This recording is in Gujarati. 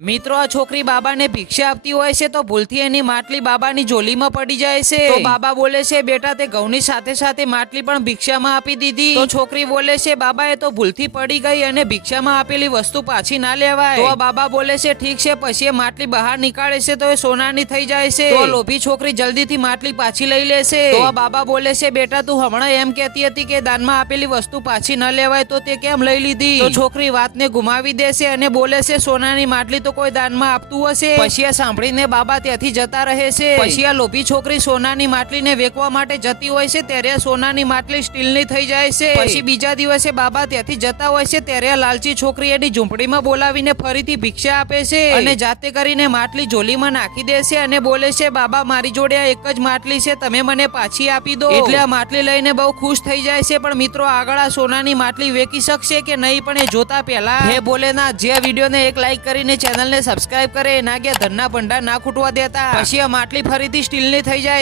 મિત્રો આ છોકરી બાબાને ભિક્ષા આપતી હોય છે તો ભૂલથી એની માટલી બાબાની ઝોલીમાં પડી જાય છે તો બાબા બોલે છે બેટા તે ઘઉંની સાથે સાથે માટલી પણ ભિક્ષામાં આપી દીધી તો છોકરી બોલે છે બાબા એ તો ભૂલથી પડી ગઈ અને ભિક્ષામાં આપેલી વસ્તુ પાછી ના લેવાય તો બાબા બોલે છે ઠીક છે પછી એ માટલી બહાર નીકાળે છે તો એ સોનાની થઈ જાય છે તો લોભી છોકરી જલ્દીથી માટલી પાછી લઈ લેશે તો બાબા બોલે છે બેટા તું હમણાં એમ કહેતી હતી કે દાનમાં આપેલી વસ્તુ પાછી ન લેવાય તો તે કેમ લઈ લીધી તો છોકરી વાતને ગુમાવી દેશે અને બોલે છે સોનાની માટલી કોઈ દાનમાં આપતું હશે પછી આ સાંભળીને બાબા ત્યાંથી જતા રહે છે પછી આ લોભી છોકરી સોનાની માટલીને વેચવા માટે જતી હોય છે ત્યારે સોનાની માટલી સ્ટીલની થઈ જાય છે પછી બીજા દિવસે બાબા ત્યાંથી જતા હોય છે ત્યારે લાલચી છોકરી એની ઝૂંપડીમાં બોલાવીને ફરીથી ભિક્ષા આપે છે અને જાતે કરીને માટલી ઝોલીમાં નાખી દે છે અને બોલે છે બાબા મારી જોડે આ એક જ માટલી છે તમે મને પાછી આપી દો એટલે આ માટલી લઈને બહુ ખુશ થઈ જાય છે પણ મિત્રો આગળ આ સોનાની માટલી વેચી શકશે કે નહીં પણ એ જોતા પહેલા હે ભોલેનાથ જે વિડીયોને એક લાઈક કરીને ચેનલને સબસ્ક્રાઇબ કરે ના કે ધનના ભંડાર ના ખૂટવા દેતા પછી આ માટલી ફરીથી સ્ટીલની થઈ જાય